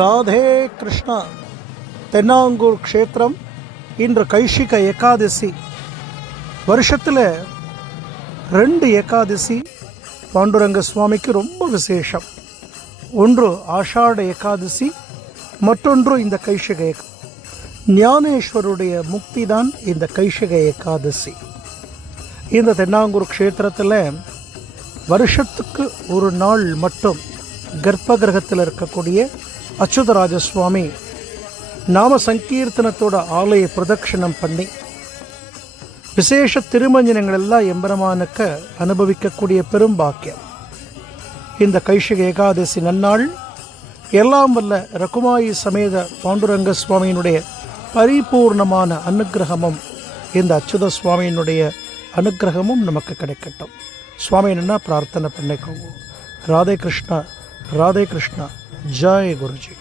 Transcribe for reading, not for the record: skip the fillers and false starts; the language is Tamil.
ராதே கிருஷ்ணா. தென்னாங்கூர் க்ஷேத்திரம் இன்று கைஷிக ஏகாதசி. வருஷத்தில் 2 ஏகாதசி பாண்டுரங்க சுவாமிக்கு ரொம்ப விசேஷம். ஒன்று ஆஷாட ஏகாதசி, மற்றொன்று இந்த கைஷிக ஞானேஸ்வருடைய முக்தி தான் இந்த கைஷிக ஏகாதசி. இந்த தென்னாங்கூர் க்ஷேத்திரத்தில் வருஷத்துக்கு ஒரு நாள் மட்டும் கர்ப்ப கிரகத்தில் இருக்கக்கூடிய அச்சுதராஜ சுவாமி நாம சங்கீர்த்தனத்தோட ஆலய பிரதட்சணம் பண்ணி விசேஷ திருமஞ்சனங்கள் எல்லாம் எம்பெருமானுக்கு அனுபவிக்கக்கூடிய பெரும் பாக்கியம். இந்த கைஷிக ஏகாதசி நன்னாள் எல்லாம் வல்ல ரகுமாயி சமேத பாண்டுரங்க சுவாமியினுடைய பரிபூர்ணமான அனுக்கிரகமும் இந்த அச்சுத சுவாமியினுடைய அனுக்கிரகமும் நமக்கு கிடைக்கட்டும். சுவாமி என்ன பிரார்த்தனை பண்ணிக்கோங்க. ராதே கிருஷ்ணா, ராதே கிருஷ்ணா. ஜெய் குருஜி.